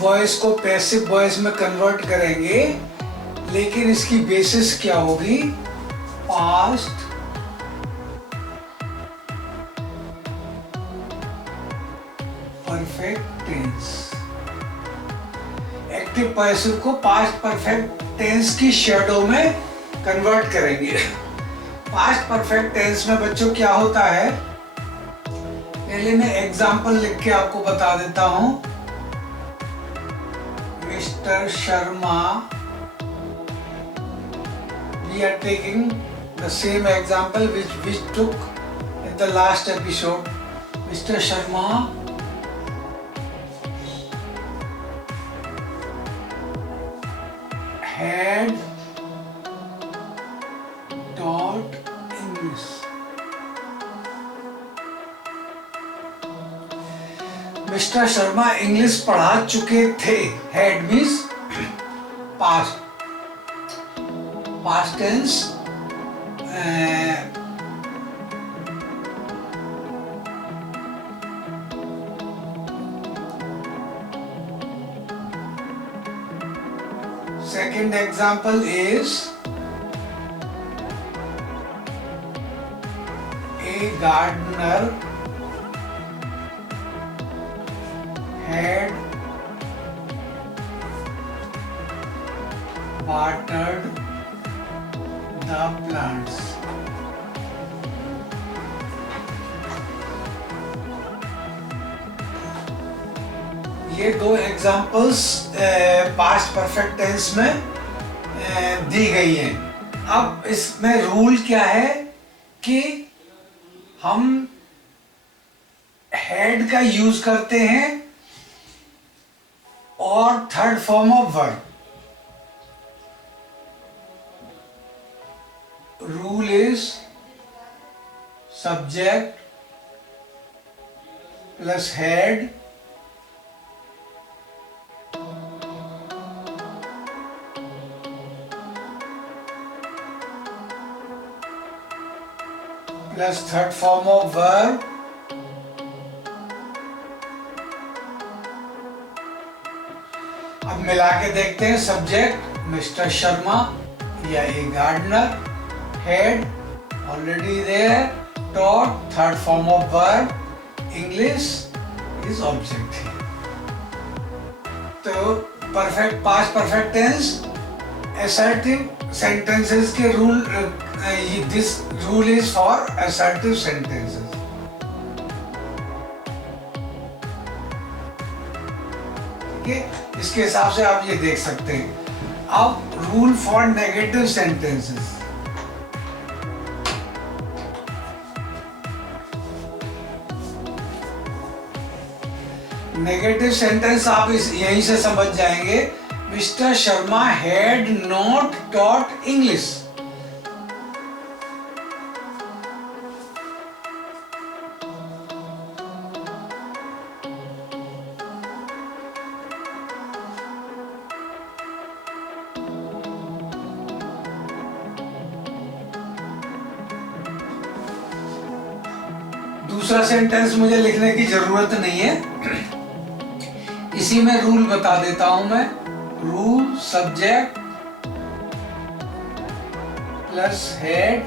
Voice को passive voice में convert करेंगे, लेकिन इसकी बेसिस क्या होगी? Past perfect tense. Active passive को पास्ट परफेक्ट टेंस की शैडो में कन्वर्ट करेंगे। पास्ट परफेक्ट टेंस में बच्चों क्या होता है, पहले मैं एग्जाम्पल लिख के आपको बता देता हूं। Mister Sharma, we are taking the same example which we took in the last episode. Mr. Sharma had taught English. Mister Sharma English पढ़ा चुके थे। Had means past, past tense. Second example is a gardener had watered the plants. ये दो examples past perfect tense में दी गई हैं। अब इसमें रूल क्या है कि हम हैड का यूज करते हैं और third form of verb. Rule is subject plus had plus third form of verb अब मिला के देखते हैं। सब्जेक्ट मिस्टर शर्मा या a gardener, had already there, taught third form of verb, English is object. तो perfect past perfect tense assertive sentences के rule, this rule is for assertive sentences। ठीक है, इसके हिसाब से आप ये देख सकते हैं। अब rule for negative sentences. Negative sentence आप यहीं से समझ जाएंगे। Mister Sharma had not taught English. दूसरा सेंटेंस मुझे लिखने की जरूरत नहीं है, इसी में रूल बता देता हूं मैं। Rule subject plus head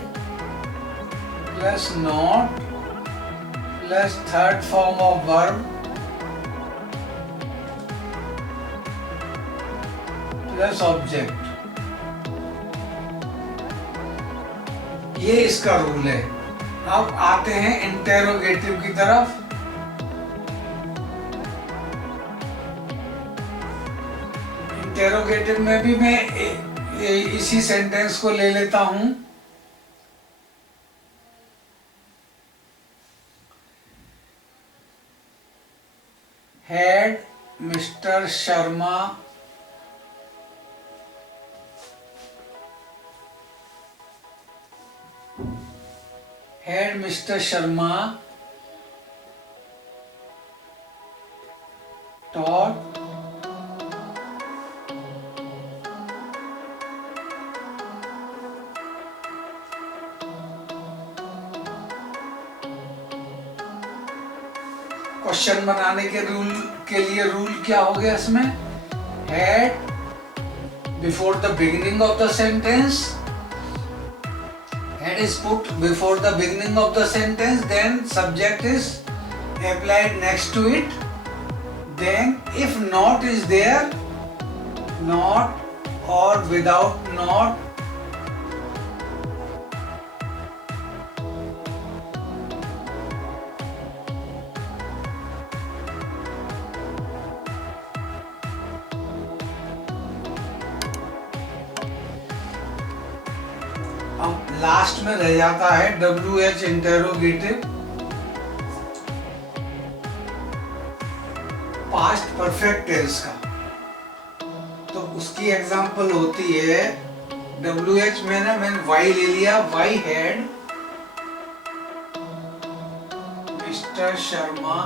plus not plus third form of verb plus object, ये इसका रूल है। अब आते हैं इंटेरोगेटिव की तरफ। इंटेरोगेटिव में भी मैं इसी सेंटेंस को ले लेता हूं। Had mister Sharma taught question बनाने के रूल के लिए रूल क्या हो गया इसमें? Had before the beginning of the sentence, had is put before the beginning of the sentence, then subject is applied next to it. Then if not is there, not or without not, अब last में रह जाता है WH interrogative, past perfect tense का। तो उसकी example होती है WH में ना, मैंने वाई ले लिया, why had mister Sharma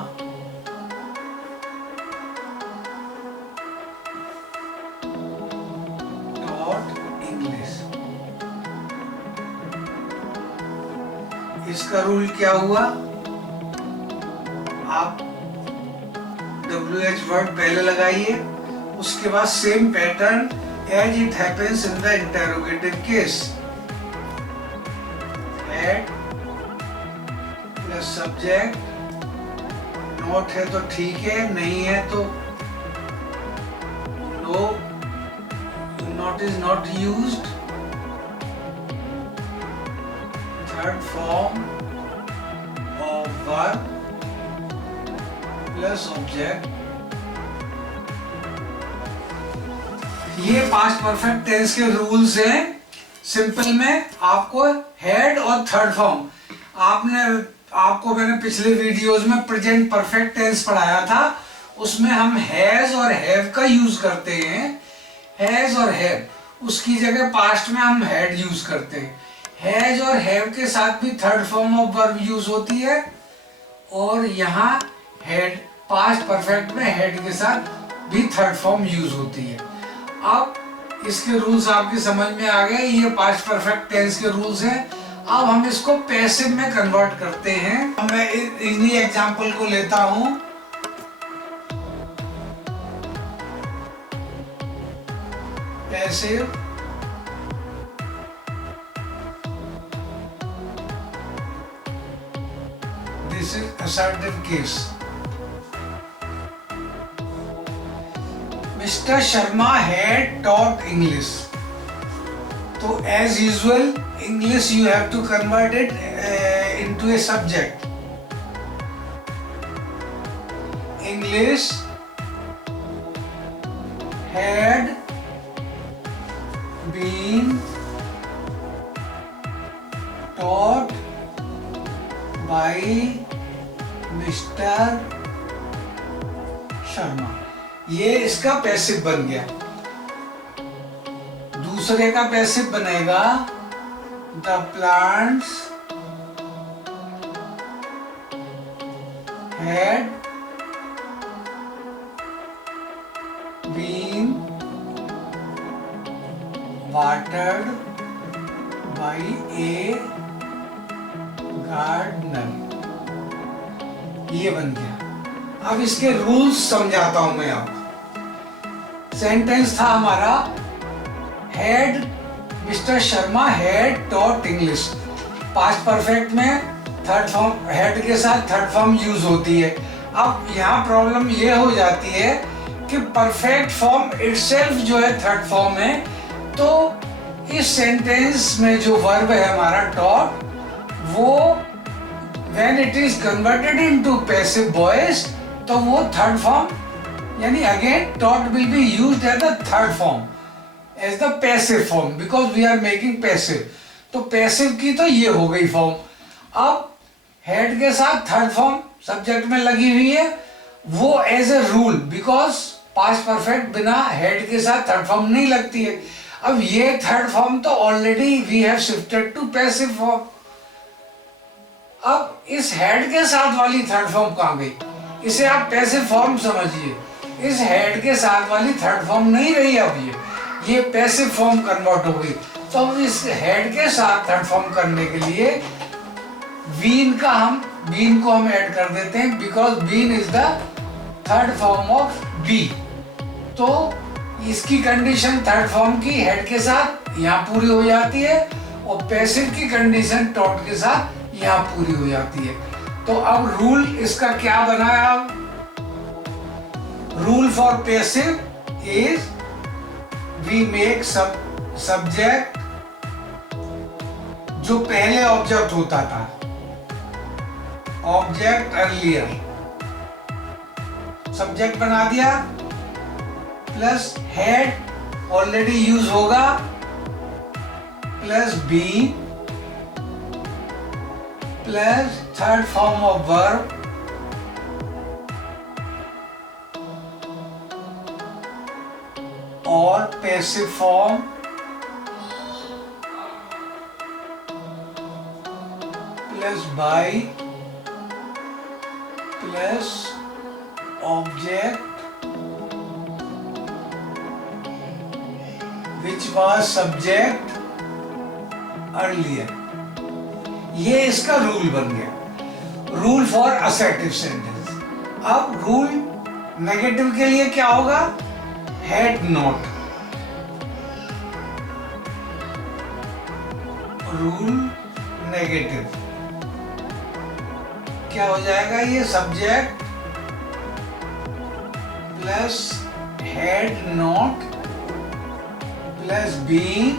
taught English. इसका रूल क्या हुआ? आप WH वर्ड पहले लगाइए, उसके बाद same pattern as it happens in the interrogative case, had plus subject, not है तो ठीक है, नहीं है तो no, not is not used, third form of verb plus object. ये पास्ट परफेक्ट टेंस के रूल्स हैं। सिंपल में आपको हेड और थर्ड फॉर्म, आपको मैंने पिछले वीडियोस में प्रेजेंट परफेक्ट टेंस पढ़ाया था, उसमें हम हैज और हैव का यूज करते हैं। हैज और हैव, उसकी जगह पास्ट में हम हैड यूज करते हैं। हैज और हैव के साथ भी third form of verb use होती है, और यहाँ हेड पास्ट परफेक्ट में हेड के साथ भी थर्ड फॉर्म यूज होती है। अब इसके रूल्स आपकी समझ में आ गए, ये पास्ट परफेक्ट टेंस के रूल्स हैं। अब हम इसको पैसिव में कन्वर्ट करते हैं। मैं इन्हीं एग्जांपल को लेता हूं। Passive, this is assertive case. Mr. Sharma had taught English. तो as usual English you have to convert it into a subject. English had been taught by Mr. Sharma. ये इसका पैसिव बन गया। दूसरे का पैसिव बनेगा the plants had been watered by a gardener. ये बन गया। अब इसके रूल्स समझाता हूं मैं आपको। सेंटेंस था हमारा had mister Sharma had taught English. Past perfect में थर्ड फॉर्म हैड के साथ थर्ड फॉर्म यूज होती है। अब यहाँ प्रॉब्लम ये हो जाती है कि परफेक्ट फॉर्म इटसेल्फ जो है थर्ड फॉर्म है, तो इस सेंटेंस में जो वर्ब है हमारा टॉट, वो when it is converted into passive voice तो वो थर्ड फॉर्म, यानी again taught will be used as the third form, as the passive form, because we are making passive. तो पैसिव की तो ये हो गई फॉर्म। अब हेड के साथ थर्ड फॉर्म सब्जेक्ट में लगी हुई है, वो as a rule, because past perfect बिना हेड के साथ थर्ड फॉर्म नहीं लगती है। अब ये थर्ड फॉर्म तो already we have shifted to passive form. अब इस हेड के साथ वाली थर्ड फॉर्म कहाँ गई? इसे आप पैसिव फॉर्म समझिए। इस हेड के साथ वाली थर्ड फॉर्म नहीं रही, अब ये पैसिव फॉर्म कन्वर्ट हो गई। तो अब इस हेड के साथ थर्ड फॉर्म करने के लिए बीन को हम ऐड कर देते हैं, because been is the third form of be. तो इसकी कंडीशन थर्ड फॉर्म की हेड के साथ यहाँ पूरी हो जाती है और पैसिव की कंडीशन डॉट के साथ यहाँ पूरी हो जाती है। तो अब रूल इसका क्या बनाया? Rule for passive is we make subject जो पहले ऑब्जेक्ट होता था, ऑब्जेक्ट अर्लियर, सब्जेक्ट बना दिया, प्लस हेड ऑलरेडी यूज होगा, plus be, plus third form of verb, और passive form, plus by, plus object which was subject earlier। ये इसका रूल बन गया, रूल फॉर असर्टिव सेंटेंस। अब रूल नेगेटिव के लिए क्या होगा? Had not. रूल नेगेटिव क्या हो जाएगा? ये subject plus had not plus being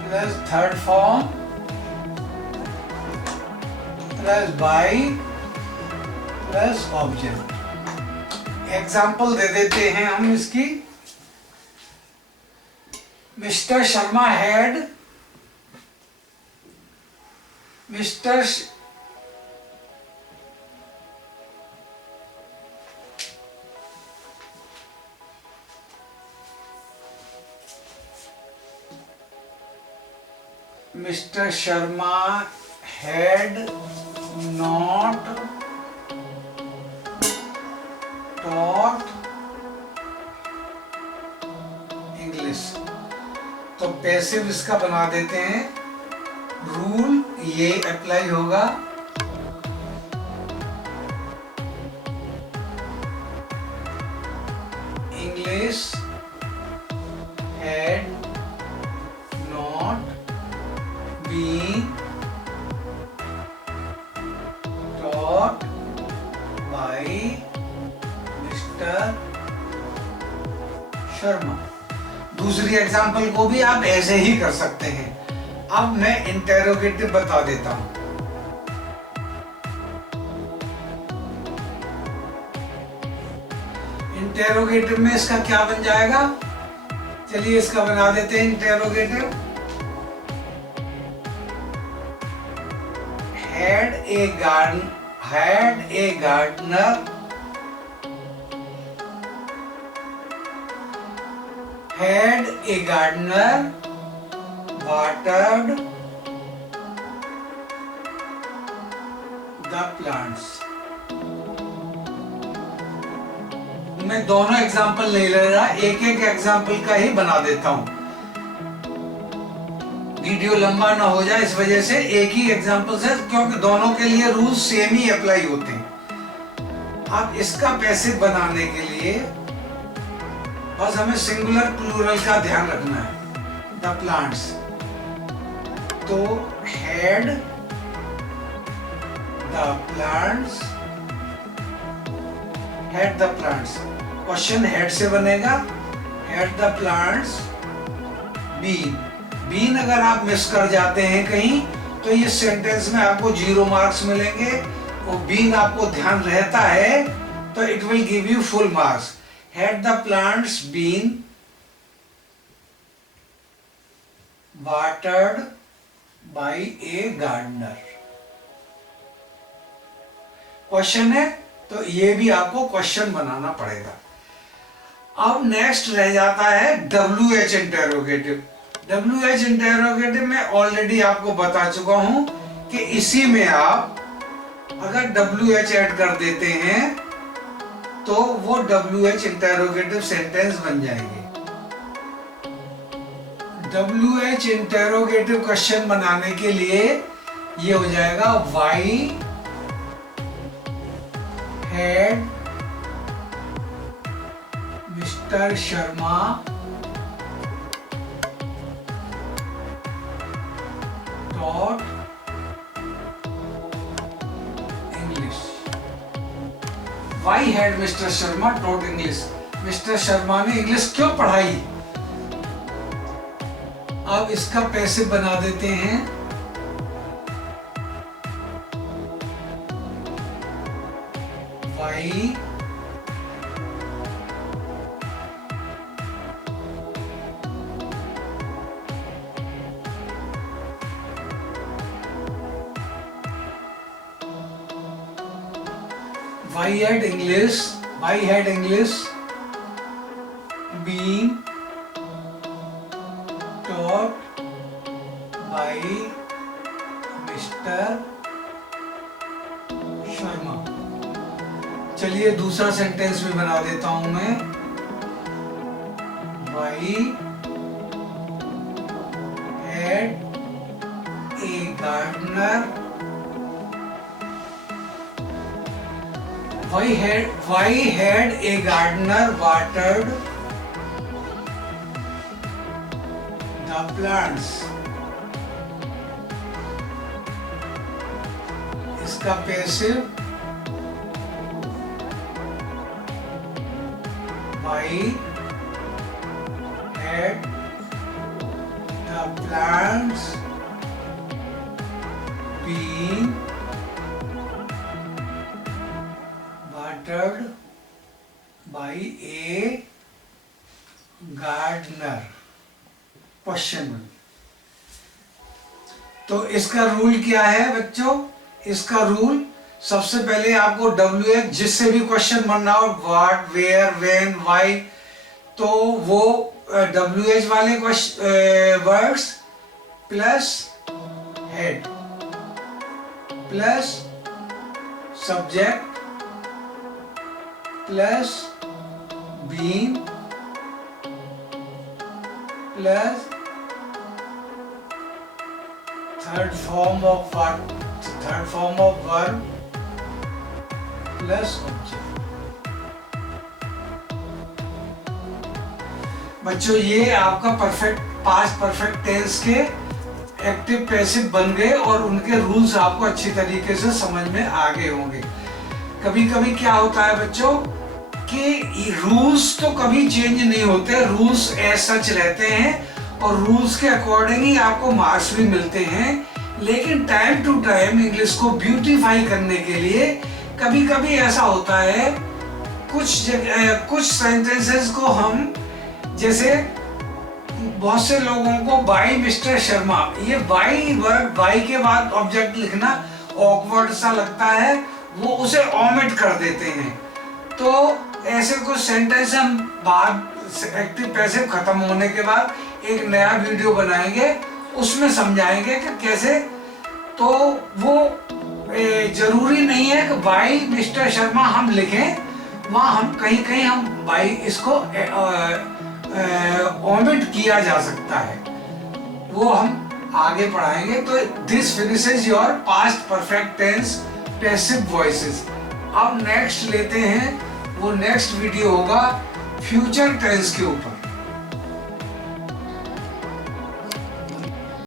plus third form plus by plus object. Example दे देते हैं हम इसकी। Mister Sharma had, mister Mr. Sharma had not taught English। तो पैसिव इसका बना देते हैं, रूल ये अप्लाई होगा, English had not been taught by Mr. Sharma. दूसरी एग्जाम्पल को भी आप ऐसे ही कर सकते हैं। अब मैं इंटेरोगेटिव बता देता हूं। इंटेरोगेटिव में इसका क्या बन जाएगा? चलिए इसका बना देते हैं interrogative. had a gardener had a gardener watered the plants। मैं दोनों एग्जाम्पल नहीं ले रहा, एक एक एग्जाम्पल का ही बना देता हूं, वीडियो लंबा ना हो जाए, इस वजह से एक ही एग्जाम्पल से, क्योंकि दोनों के लिए रूल सेम ही अप्लाई होते हैं। अब इसका पैसिव बनाने के लिए बस हमें सिंगुलर प्लूरल का ध्यान रखना है। द प्लांट्स, तो had the plants, had the plants, question had से बनेगा, had the plants been. Been अगर आप मिस कर जाते हैं कहीं तो ये सेंटेंस में आपको 0 मार्क्स मिलेंगे, और बीन आपको ध्यान रहता है तो it will give you full marks. Had the plants been watered by a gardener. Question है तो ये भी आपको क्वेश्चन बनाना पड़ेगा। अब नेक्स्ट रह जाता है WH इंटेरोगेटिव। WH इंटेरोगेटिव में ऑलरेडी आपको बता चुका हूं कि इसी में आप अगर WH ऐड कर देते हैं तो वो WH इंटेरोगेटिव सेंटेंस बन जाएंगे। WH इंटेरोगेटिव क्वेश्चन बनाने के लिए ये हो जाएगा Y had Mr. Sharma taught English. Why had Mr. Sharma taught English? Mr. Sharma ने इंग्लिश क्यों पढ़ाई? अब इसका पैसिव बना देते हैं। Why had English being taught by Mr. Sharma? चलिए दूसरा सेंटेंस भी बना देता हूं मैं। Why had a gardener Why had a gardener watered the plants? इसका passive Why had the plants been watered by a gardener? Question. तो इसका रूल क्या है बच्चों? इसका रूल सबसे पहले आपको WH जिससे भी क्वेश्चन बनना हो, व्हाट, वेयर, व्हेन, व्हाई, तो वो WH वाले words plus head plus subject plus being plus third form of verb plus object. बच्चों ये आपका पास्ट परफेक्ट टेंस के एक्टिव पैसिव बन गए और उनके रूल्स आपको अच्छी तरीके से समझ में आ गए होंगे। कभी कभी क्या होता है बच्चों कि रूल्स तो कभी चेंज नहीं होते, रूल्स एज सच रहते हैं और रूल्स के अकॉर्डिंग ही आपको मार्क्स भी मिलते हैं। लेकिन टाइम टू टाइम इंग्लिश को ब्यूटीफाई करने के लिए कभी कभी ऐसा होता है कुछ सेंटेंसेस को हम, जैसे बहुत से लोगों को बाय मिस्टर शर्मा, ये बाय वर्ड बाय के बाद ऑब्जेक्ट लिखना ऑकवर्ड सा लगता है, वो उसे ओमिट कर देते हैं। तो ऐसे कुछ सेंटेंस हम बाद एक्टिव पैसिव खत्म होने के बाद एक नया वीडियो बनाएंगे, उसमें समझाएंगे कि कैसे। तो वो जरूरी नहीं है कि बाय मिस्टर शर्मा हम लिखें, वहाँ हम कहीं हम बाय इसको ओमिट किया जा सकता है, वो हम आगे पढ़ाएंगे। तो this finishes your past perfect tense passive voices. अब नेक्स्ट लेते हैं, वो नेक्स्ट वीडियो होगा फ्यूचर टेंस के ऊपर।